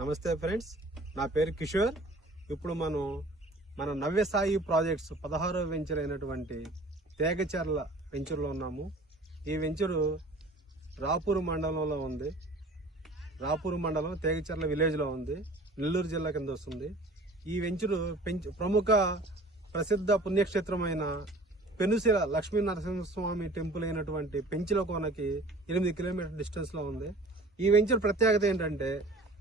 నమస్తే ఫ్రెండ్స్. నా పేరు కిషోర్. ఇప్పుడు మనం మన నవ్యసాయి ప్రాజెక్ట్స్ పదహారో వెంచర్ అయినటువంటి తేగచర్ల వెంచర్లో ఉన్నాము. ఈ వెంచరు రాపూరు మండలంలో ఉంది. రాపూరు మండలం తేగచర్ల విలేజ్లో ఉంది. నెల్లూరు జిల్లా కింద వస్తుంది. ఈ వెంచరు ప్రముఖ ప్రసిద్ధ పుణ్యక్షేత్రమైన పెనుశిల లక్ష్మీ నరసింహస్వామి టెంపుల్ అయినటువంటి పెంచిల కోనకి ఎనిమిది కిలోమీటర్ డిస్టెన్స్లో ఉంది. ఈ వెంచర్ ప్రత్యేకత ఏంటంటే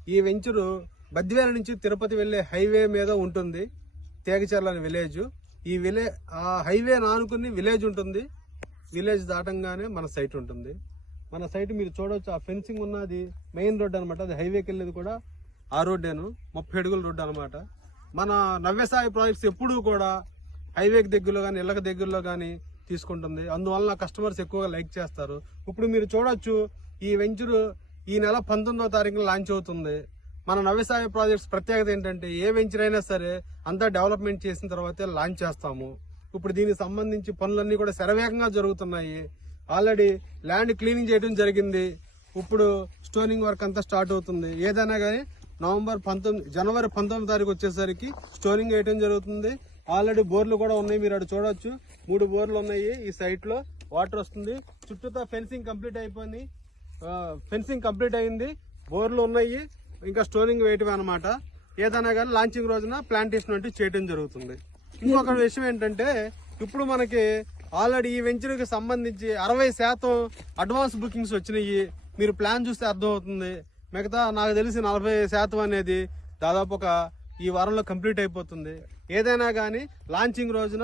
ఈ వెంచరు బద్దివేల నుంచి తిరుపతి వెళ్ళే హైవే మీద ఉంటుంది తేగచర్ల అనే విలేజ్. ఈ విలే ఆ హైవే నానుకుని విలేజ్ ఉంటుంది. విలేజ్ దాటంగానే మన సైట్ ఉంటుంది. మన సైట్ మీరు చూడవచ్చు ఆ ఫెన్సింగ్ ఉన్నది మెయిన్ రోడ్ అనమాట అది హైవేకి వెళ్ళేది కూడా ఆ రోడ్డేను ముప్పై అడుగుల రోడ్డు అనమాట మన నవ్యసాయి ప్రాజెక్ట్స్ ఎప్పుడూ కూడా హైవేకి దగ్గరలో కానీ ఇళ్ళకి దగ్గరలో కానీ తీసుకుంటుంది. అందువల్ల కస్టమర్స్ ఎక్కువగా లైక్ చేస్తారు. ఇప్పుడు మీరు చూడొచ్చు ఈ వెంచరు ఈ నెల పంతొమ్మిదవ తారీఖున లాంచ్ అవుతుంది. మన నవ్యసాయ ప్రాజెక్ట్స్ ప్రత్యేకత ఏంటంటే ఏ వెంచర్ అయినా సరే అంతా డెవలప్మెంట్ చేసిన తర్వాతే లాంచ్ చేస్తాము. ఇప్పుడు దీనికి సంబంధించి పనులన్నీ కూడా శరవేగంగా జరుగుతున్నాయి. ఆల్రెడీ ల్యాండ్ క్లీనింగ్ చేయడం జరిగింది. ఇప్పుడు స్టోనింగ్ వర్క్ అంతా స్టార్ట్ అవుతుంది. ఏదైనా కానీ నవంబర్ పంతొమ్మిది జనవరి పంతొమ్మిది తారీఖు వచ్చేసరికి స్టోనింగ్ వేయడం జరుగుతుంది. ఆల్రెడీ బోర్లు కూడా ఉన్నాయి. మీరు అటు చూడొచ్చు. మూడు బోర్లు ఉన్నాయి. ఈ సైట్లో వాటర్ వస్తుంది. చుట్టూతో ఫెన్సింగ్ కంప్లీట్ అయిపోయింది. ఫెన్సింగ్ కంప్లీట్ అయింది. బోర్లు ఉన్నాయి. ఇంకా స్టోరింగ్ వేయటం అనమాట ఏదైనా కానీ లాంచింగ్ రోజున ప్లాంటేషన్ వంటివి చేయడం జరుగుతుంది. ఇంకొక విషయం ఏంటంటే ఇప్పుడు మనకి ఆల్రెడీ ఈ వెంచర్కి సంబంధించి అరవై శాతం అడ్వాన్స్ బుకింగ్స్ వచ్చినాయి. మీరు ప్లాన్ చూస్తే అర్థమవుతుంది. మిగతా నాకు తెలిసి నలభై శాతం అనేది దాదాపు ఒక ఈ వారంలో కంప్లీట్ అయిపోతుంది. ఏదైనా కానీ లాంచింగ్ రోజున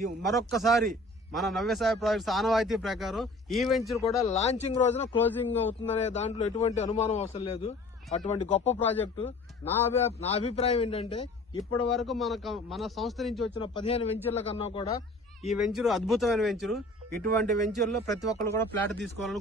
ఈ మరొక్కసారి మన నవ్యసాయ ప్రాజెక్ట్స్ ఆనవాయితీ ప్రకారం ఈ వెంచర్ కూడా లాంచింగ్ రోజున క్లోజింగ్ అవుతుందనే దాంట్లో ఎటువంటి అనుమానం అవసరం లేదు. అటువంటి గొప్ప ప్రాజెక్టు నా అభి- నా అభిప్రాయం ఏంటంటే ఇప్పటి వరకు మన మన సంస్థ నుంచి వచ్చిన పదిహేను వెంచర్ల కన్నా కూడా ఈ వెంచరు అద్భుతమైన వెంచరు. ఇటువంటి వెంచర్లో ప్రతి ఒక్కరు కూడా ఫ్లాట్ తీసుకోవాలని